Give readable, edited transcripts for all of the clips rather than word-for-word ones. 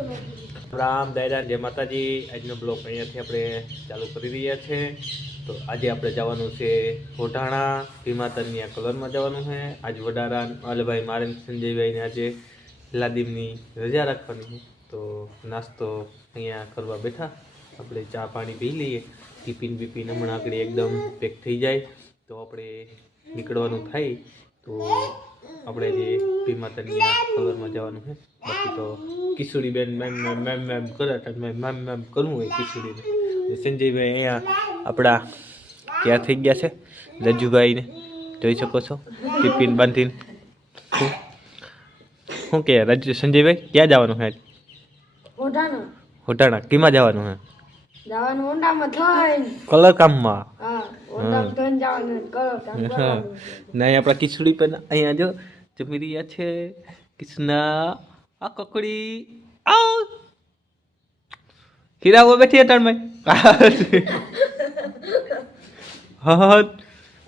રામ દાયરા જય માતાજી। આજનો બ્લોગ અહીંયાથી આપણે ચાલુ કરી રહ્યા છે। તો આજે આપણે જવાનું છે કોઢાણા ભીમાતરની કલરમાં જવાનું છે। આજ વડારા અલભાઈ મારે સંજયભાઈને આજે લાદીમની રજા રાખવાની છે। તો નાસ્તો અહીંયા કરવા બેઠા, આપણે ચા પાણી પી લઈએ, ટિફિન બીફિન હમણાં આગળ એકદમ પેક થઈ જાય તો આપણે નીકળવાનું થાય। તો આપણે જે ભીમાતરની કલરમાં જવાનું છે। બાકી તો કિશોરી બેન મેમ કરે, મેમ કરવું હોય કિશોરીને। સંજયભાઈ અહીંયા આપણા ત્યાં થઈ ગયા છે, રજુભાઈને જોઈ શકો છો ટિફિન બાંધીને। શું કે રજુ સંજયભાઈ ક્યાં જવાનું છે? હોટાણા કેમાં જવાનું છે? કલર કામમાં। નહીં આપણા કિશોરી પણ અહીંયા જો જમી રહ્યા છે। કિશના આ કકડી આ હીરાઓ બેઠી અટાણમાં હા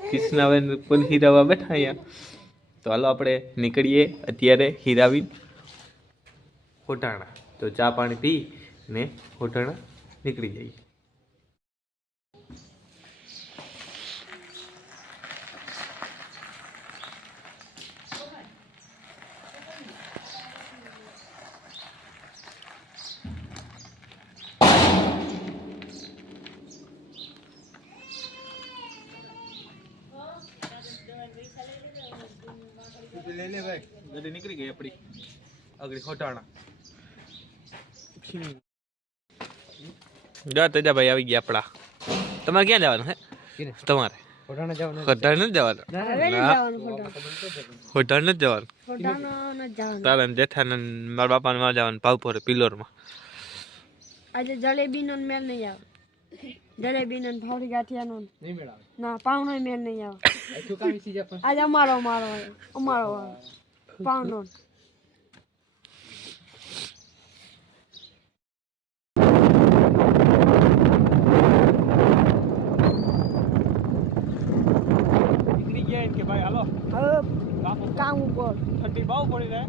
કિશનાબેન પણ હીરાવા બેઠા અહીંયા। તો હાલો આપણે નીકળીએ અત્યારે હીરાવી હોટાણા। તો ચા પાણી પી ને હોટાણા નીકળી જઈએ। ले ले भाई, गाड़ी निकली गई अपनी अगली होटाणा। जा तेजा भाई આવી ગયા આપડા। તમારે ક્યાં જવાનું છે? તમારે હોટાણા જવાનું? હોટાણા જ જવાનું? હોટાણા જ જવાનું? હોટાણા જ જવાનું। તારા જેઠાનંદ મારા બાપાને માં જવાનું પાવપોરે પિલોરમાં। આજે જલેબી નો મેલ નહીં આવે, જલેબી નો ફાવડી ગાંઠિયાનો નહીં મેળ આવે ના, પાવનો મેલ નહીં આવે। આખું કામ સીજ આપણ આજ અમારો પાવનો નીકળી ગયા કે ભાઈ હાલો હવે કામ ઉપર। ઠંડી બહુ પડી રહે,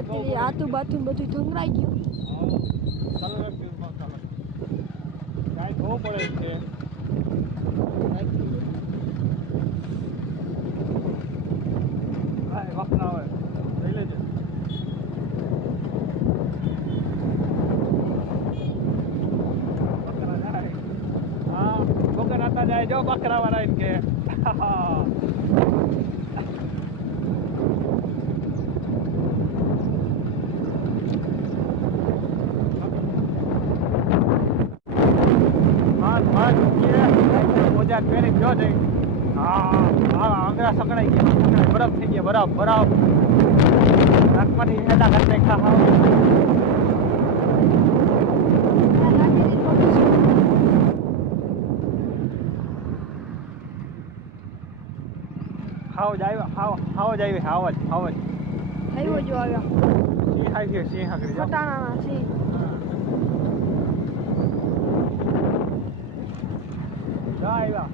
અત્યારે આતું બાતું બધું ઠંગરાઈ ગયું। ચાલો ચાલો કાઈ બહુ પડે છે। હા વખત આવે લઈ લેજો। બકરા જાય, હા બકરા આતા જાય જો બકરા વાળા એમ કે મોજા પહેરી જો જઈ। હા આંગળા સકડાઈ ગયા, બરફ થઈ ગયા, બરફ નાકમાંથી હેડા કરી નાખ્યા। હાવ જ આવ્યો જો આવ્યા સિંહ આવી ગયો, સિંહ આગળ જાઓ। હોટાણાના સિંહ આવ્યા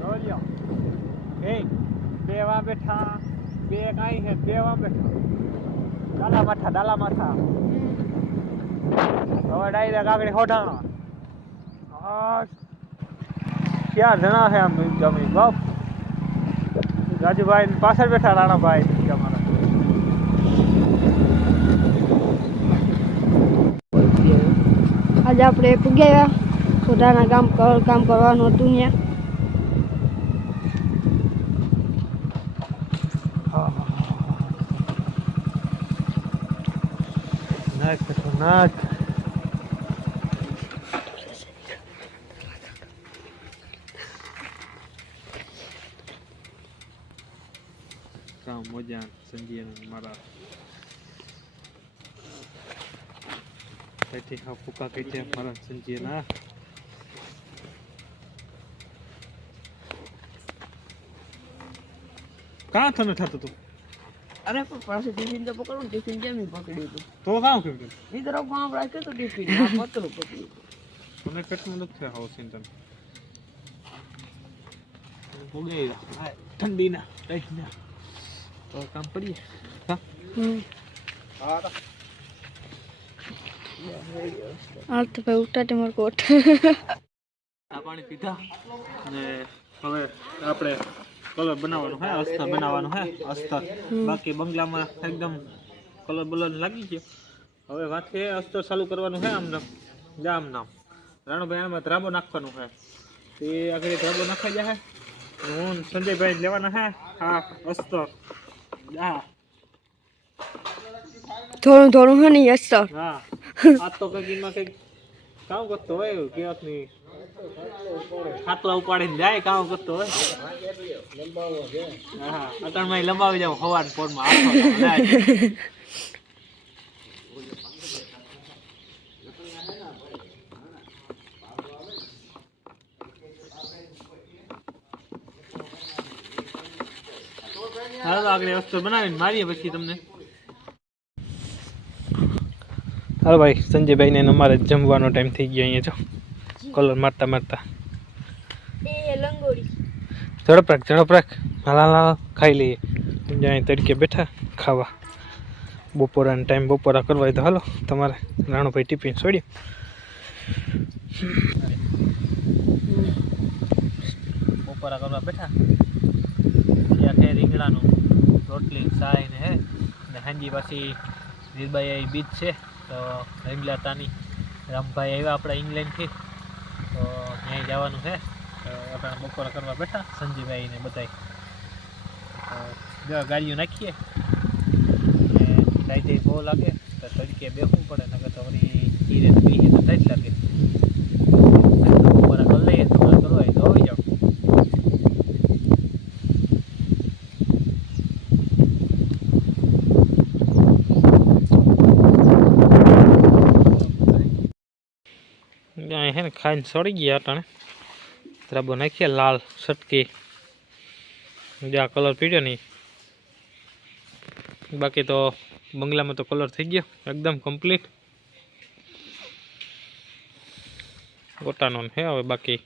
જોજો બે વા બેઠા, બે કાંઈ છે, બે વા બેઠા ડાલા માથા। હવે ડાયરેક્ટ આગળ હોટાણા। ક્યાં જણા છે આમ જમી બાપ? રાજુભાઈ પાછળ બેઠા રાણાભાઈ અમારા। આજે આપણે પૂગ્યા ખોદાના કામ કરવાનું હતું ત્યાં। ખતરનાક કામ મોજા સંજય મારા તેથી હા ફૂકા કહી છે મારા સંજય ના। કાં થને થતું તું? અરે પણ પાસે ટિફિન તો પકડું, ટિફિન કેમ નહીં પકડ્યું તું? તો કામ કેમ કે એ તરફ કામ રાખ્યું તો ટિફિન પતરું પકડ્યું। મને કેટલું નથી આવો ચિંતન ઠંડી ના તો કામ પડીએ। હા હાલ તો ભાઈ ઉઠાટે માર કોટ આ પાણી પીધા ને હવે આપણે કલર બનાવવાનો હે, અસ્તર બનાવવાનો હે, અસ્તર. બાકી બંગલામાં એકદમ કલર બલર લાગી ગયો. હવે વાત છે અસ્તર ચાલુ કરવાનું છે. આમ નામ રાણુભાઈ આમાં ધ્રાબો નાખવાનો છે. તે આગળ ધ્રાબો નાખાઈ જાય. હું સંજયભાઈ લેવાના હે હા અસ્તર. હા થોડું થોડું હે ને અસ્તર. હા આ તો કંઈક એમાં કંઈક કામ કરતો હોય કેવાકની ખાતલા ઉપાડીને જાય કામ કરતો હોય. હા અટણમાં લંબાવી જાવ હવાન પોરમાં હાલો આગળ અસ્તર બનાવીને મારીએ પછી તમને. હાલો ભાઈ સંજયભાઈ ને અમારે જમવાનો ટાઈમ થઈ ગયો. અહીંયા જો કલર મારતા મારતા એ લંગોડી ઝડપ રાખ હાલ ખાઈ લઈએ. જ્યાં તડકે બેઠા ખાવા. બપોરાનો ટાઈમ બપોરા કરવા હોય તો હાલો તમારે રાણુભાઈ ટિફિન છોડ્યું. બપોરા કરવા બેઠા ત્યાં કે રીંગણાનું રોટલી સાય ને હે ને હાંજી પાછી વીરબાઈ બીજ છે તો રીંગલાતાની રામભાઈ આવ્યા આપણા ઇંગ્લેન્ડથી તો ત્યાં જવાનું છે. તો આપણે બપોરા કરવા બેઠા સંજીભાઈ ને બધા ગાડીઓ નાખીએ. ગાય બહુ લાગે તો તડકે બેસવું પડે નકર તો વળી ધીરે પીએ તો થાય જ લાગે. બપોરા કરી લઈએ તમારે કરવા હોય તો આવી જાઓ. હે ને ખાઈને સડી ગયા અટાણે ધ્રાબો નાખીએ લાલ સટકી જ્યાં કલર પીડ્યો નહીં. બાકી તો બંગલામાં તો કલર થઈ ગયો એકદમ કમ્પ્લીટ. ગોટાનો હે હવે બાકી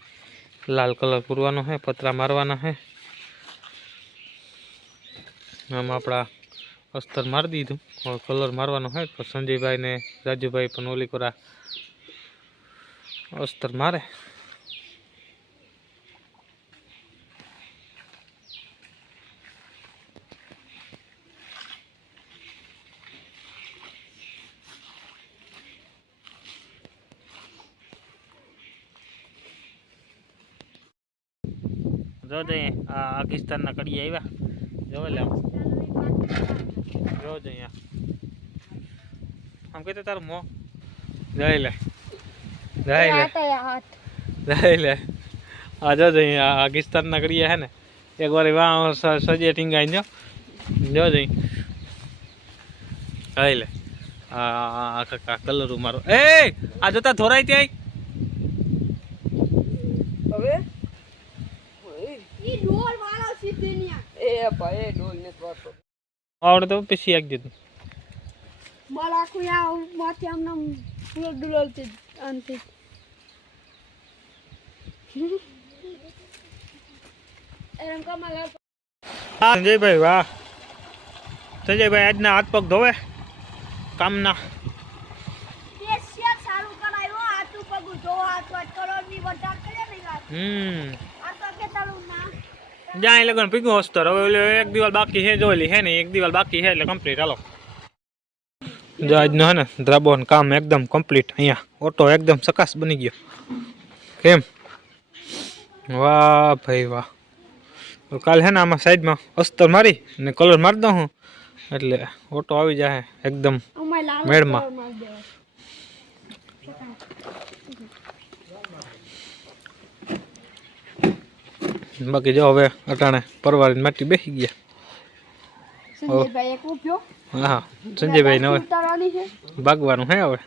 લાલ કલર પૂરવાનો હે, પતરા મારવાના હે. આમ આપણા અસ્તર મારી દીધું હવે કલર મારવાનો હે. તો સંજયભાઈ ને રાજુભાઈ પણ ઓલી કોરા અસ્તર મારે. જો જઈએ આ પાકિસ્તાનના કડીએ આવ્યા. જો લે જો જઈએ આમ કહેતો તારું મો જઈ લે આ જો જઈ આ પાકિસ્તાનના કડીએ હે ને એક વાર વાહ સજે ટીંગાઈ જો જઈ જઈ લે આ કાકા કલર મારો એ આ જોતા ધોરાય ત્યાં હવે ઈ ડોલ વાળો સીધેનિયા એ ભાઈ ડોલ ને વાતો આવડે તો પછી આગ દીધું મારા કુયા માથે આમ નામ પૂરો ડુલલતી અંતે એમ કમાલ સંજયભાઈ વાહ સંજયભાઈ આજના હાથ પગ ધોવે કામના સ્પેશિયલ સારું કરાયો હાથ પગ ધોવા તો કરોડની વટાર કરે ને આ તો કે તારું ના જ્યાં લગન પીગું અસ્તર હવે એક દિવાલ બાકી છે જોયેલી હે ને એક દિવાલ બાકી છે એટલે કમ્પ્લીટ. હાલો જો આજનો હે ને દ્રાબોન કામ એકદમ કમ્પ્લીટ. અહીંયા ઓટો એકદમ સકાસ બની ગયો. કેમ વાહ ભાઈ વાહ. કાલ હે ને આમાં સાઈડમાં અસ્તર મારી ને કલર મારી દઉં હું એટલે ઓટો આવી જાય એકદમ મેળમાં. બાકી જો હવે અટાણે પરવારીને માટી બેસી ગયા. સંજયભાઈ એક ઉભ્યો હા સંજયભાઈ ને હવે ઉતારવાની છે ભાગવાનું હે હવે.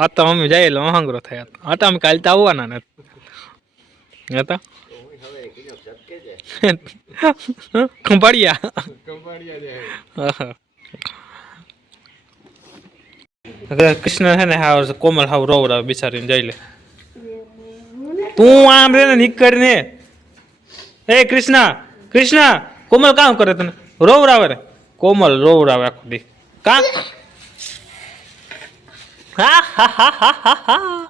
આ તો અમે જાય એટલે અહંગ્રો થયા હતા. અમે કાલે તો આવવાના ને હતા ખંભાળિયા કૃષ્ણ છે ને હાવ કોમલ હાવ રોવરાવ બિચારીને જઈ લે. તું આમ રે ને નીકળ ને એ કૃષ્ણ કૃષ્ણ કોમલ કામ કરે તને રોવરાવે રે કોમલ રોવરાવે આખો દી કા હા હા હા હા હા હા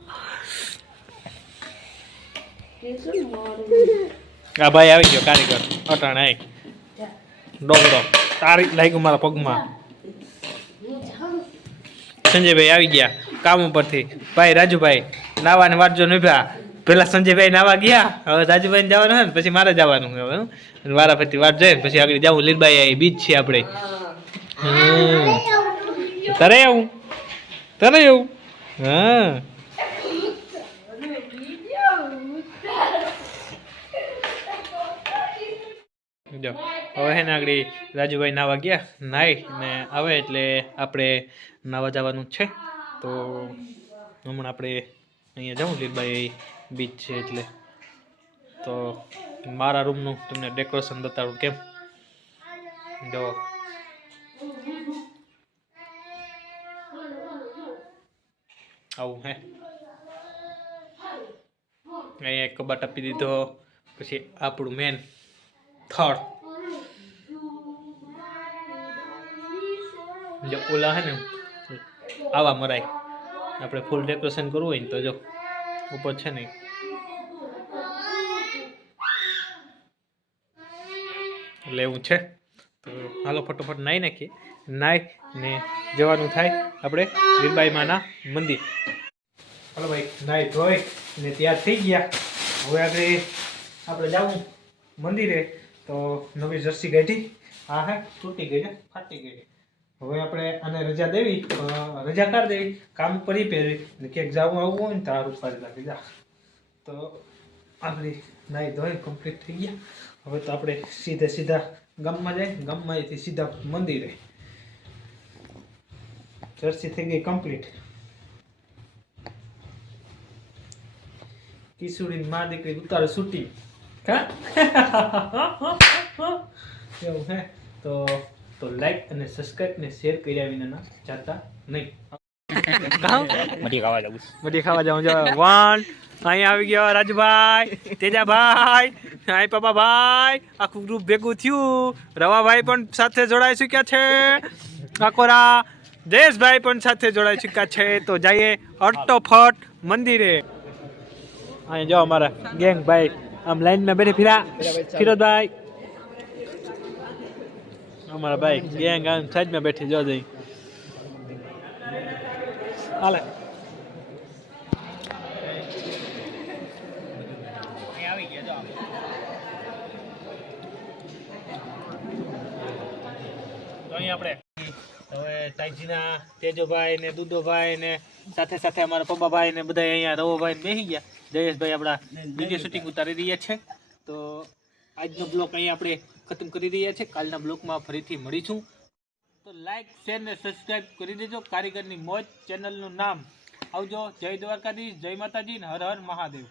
આ ભાઈ આવી ગયો કારીગર અટાણે આય ડોગરો તારી લાગ્યું મારા પગમાં સંજયભાઈ આવી ગયા કામ ઉપરથી ભાઈ રાજુભાઈ નાવાની વાટ જો નીભા પેલા સંજયભાઈ નાવા ગયા હવે રાજુભાઈ જવાનું હોય ને પછી મારે જવાનું હવે વારા ફરતી વાટ જાય પછી આગળ જવું લીલબાઈ આવી બીચ છે આપણે તારે આવું હા જો હવે હે ને આગળ રાજુભાઈ નાવા ગયા નાઈ ને આવે એટલે આપણે નાવા જવાનું છે તો હમણાં આપણે અહીંયા જાઉં લીલબાઈ બીચ છે એટલે તો મારા રૂમનું તમને ડેકોરેશન બતાડું કેમ જો આવું હે અહીંયા એક કબાટ આપી દીધો પછી આપણું મેન થર્ડ જો ઓલા હે ને આવા મરાય આપણે ફૂલ ડેકોરેશન કરવું હોય ને તો જો ઉપર છે ને લેવું છે તો હાલો ફટોફટ નાઈ નાખીએ નાઈ ને જવાનું થાય આપણે લીલબાઈમાના મંદિર હાલો ભાઈ નાઈ ધોઈ ને તૈયાર થઈ ગયા હવે આગળ આપણે જાવું મંદિરે તો નવી જર્સી કાઢી હા હે તૂટી ગઈ ને ફાટી ગઈ હવે આપણે આને રજા દેવી રજા કાઢ દેવી કામ ઉપર પહેરવી ને ક્યાંક જવું આવવું હોય ને તાર ઉપર લાગી જા તો આગળ નાઈ ધોઈ કમ્પ્લીટ થઈ ગયા હવે તો આપણે સીધા ગામમાં જાય ગામમાંથી સીધા મંદિરે જર્સી થઈ ગઈ કમ્પ્લીટ કિશોરી માં દીકરી ઉતારે શૂટિંગ એવું હે તો લાઈક અને સબસ્ક્રાઇબ ને શેર કર્યા વિના જાતા નહીં મઢી ખાવા જાઉં જો વન અહીં આવી ગયો રાજુભાઈ તેજાભાઈ અહીં પાપાભાઈ આખું ગ્રુપ ભેગું થયું રવાભાઈ પણ સાથે જોડાઈ ચૂક્યા છે કાકોરા જયેશભાઈ પણ સાથે જોડાઈ ચૂક્યા છે તો જઈએ અટોફટ મંદિરે અહીં જો અમારા ગેંગ ભાઈ આમ લાઈનમાં બેઠી ફિરોજભાઈ અમારા ભાઈ ગેંગ આમ સાઈડમાં બેઠી જો જઈ હાલે આવી ગયા જો તો અહીં આપણે હવે તાઈજીના તેજોભાઈ ને દુદોભાઈ ને સાથે અમારા પપ્પાભાઈ ને બધા અહીંયા રવોભાઈ બેસી ગયા જયેશભાઈ આપણા વિડીયો શૂટિંગ ઉતારી રહ્યા છે તો આજનો બ્લોગ અહીંયા આપણે ખતમ કરી રહ્યા છે કાલના બ્લોગમાં ફરીથી મળીશું તો લાઈક શેર ને સબસ્ક્રાઇબ કરી દેજો કારીગરની મોજ ચેનલનું નામ આવજો જય દ્વારકાધીશ જય માતાજી હર હર મહાદેવ